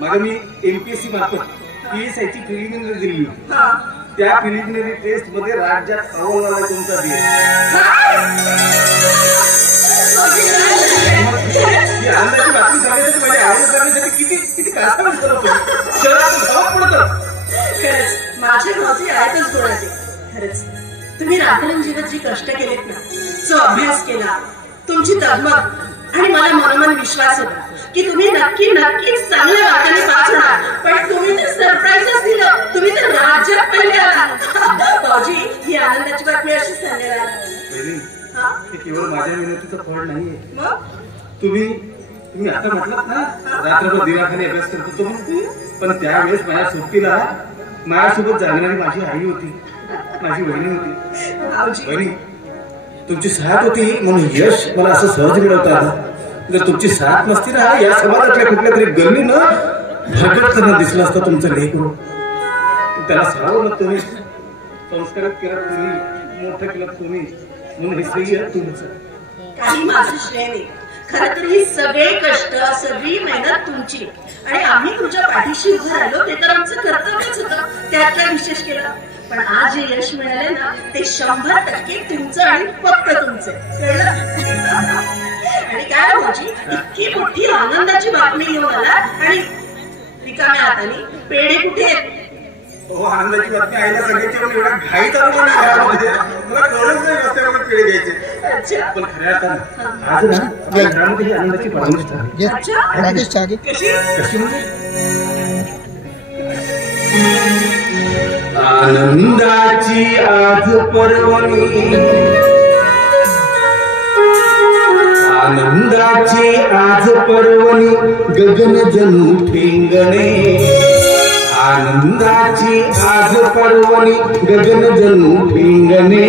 मग मी MPSC मार्फत PSI ची प्रिलिमिनरी दिली होती. त्या प्रिलिमिनरी टेस्ट मध्ये राज्यात अव्वल आला तुमचा दिवस. आनंदाची बातमी सांगायची माझ्या आवड करण्यासाठी किती किती कासावीस करत होतो. शहरात धावत पडत. खरंच माझे भाऊजी आहेतच गुणाचे. खरंच तुम्ही रात्रंदिवस जी कष्ट केलेत ना, जो अभ्यास केला, तुमची तगमग आणि मला मनोमन विश्वास होता की तुम्ही नक्की नक्कीच चांगल्या मार्गाने पास होणार. पण तुम्ही तर सरप्राईजच दिलं. तुम्ही तर राज्यात पहिले आला. भाऊजी ही आनंदाची बातमी अशी सांगायला हे केवळ माझ्या मेहनतीचं फळ नाहीये. मग तुम्ही आता म्हटलात ना रात्रभर दिवाखाने अभ्यास करत होतो म्हणून. पण त्यावेळेस माझ्या सुट्टीला माझ्यासोबत जाणारी माझी आई होती, माझी बहिणी होती. बहिणी तुमची साथ होती म्हणून यश मला असं सहज मिळवता आलं. जर तुमची साथ नसती ना या समाजातल्या कुठल्या तरी गल्लीनं भरकटताना दिसलं असतं तुमचं लेकरू. त्याला सावरलं तुम्ही, संस्कारात केलं तुम्ही, मोठं केलं तुम्ही, म्हणून हे श्रेय तुमचं. काही माझं श्रेय नाही. खरं तर ही सगळे कष्ट, सगळी मेहनत तुमची. आणि आम्ही तुमच्या पाठीशी उभं राहिलो ते तर आमचं कर्तव्यच होतं. त्यात काय विशेष केलं. पण आज जे यश मिळाले ना ते 100% तुमचं आणि फक्त तुमचं. कळलं. आणि काय भाऊजी इतकी मोठी आनंदाची बातमी घेऊन आला आणि रिकाम्या हाताने पेढे कुठे आहेत? हो आनंदाची बातमी आईला सांगायची पण एवढा घाईत आलो मला कळलंच नाही रस्त्यावर पेढे घ्यायचे. अच्छा पण खऱ्या अर्थानं आज ना आपल्या घरामध्ये ही आनंदाची बातमी झाली. कशी आनंदाची आज पर्वणी, आनंदाची आज पर्वणी गगन जणू ठेंगणे. आनंदाची आज पर्वणी गगन जणू ठेंगणे.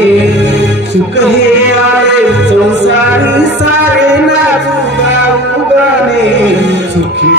सुख हे आले संसारी सारे नाचू गाऊ गाणे. सुखी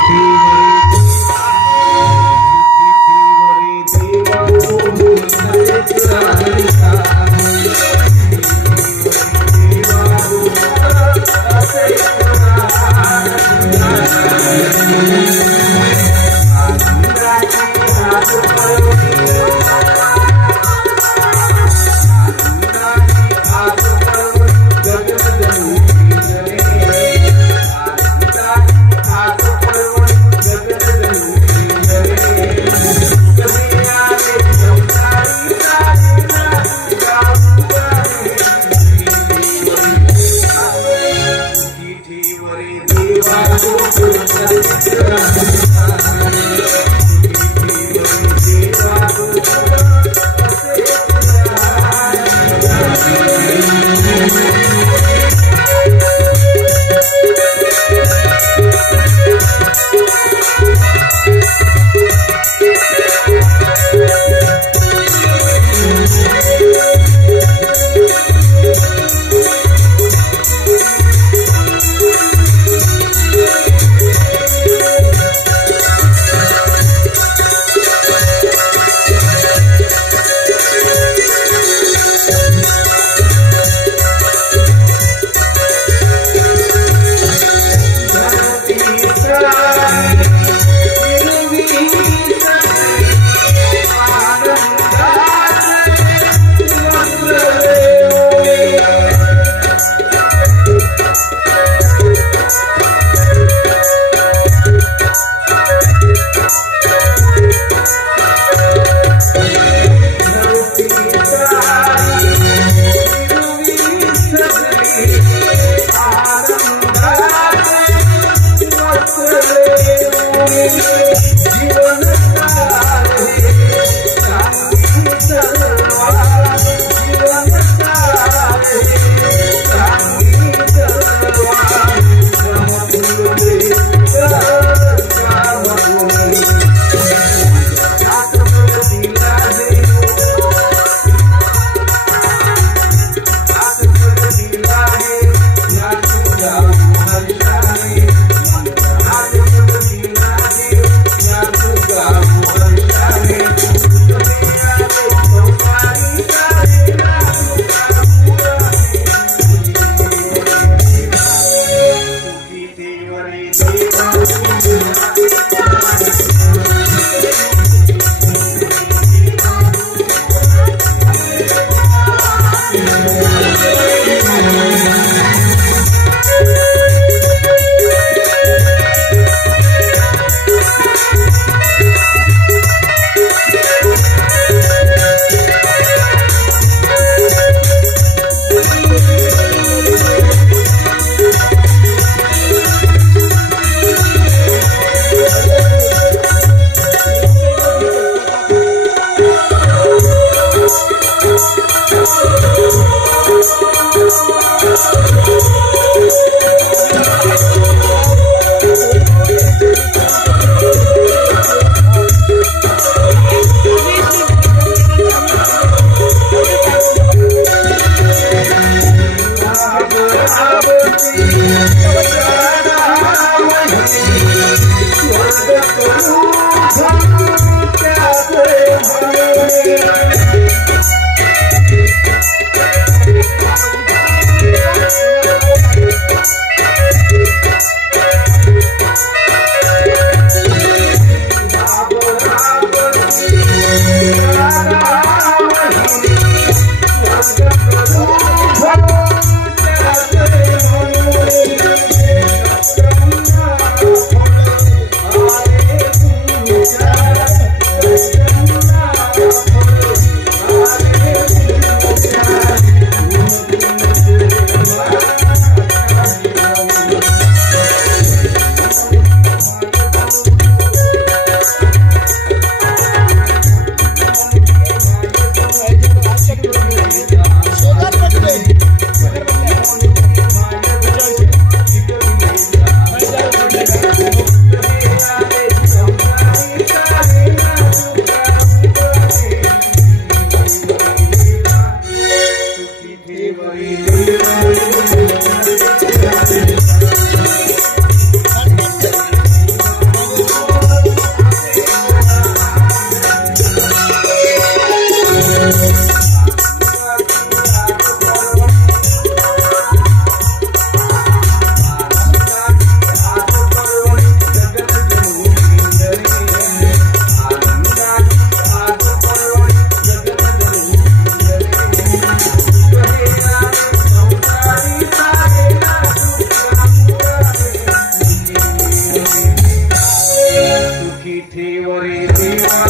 God. ठेवरे देवा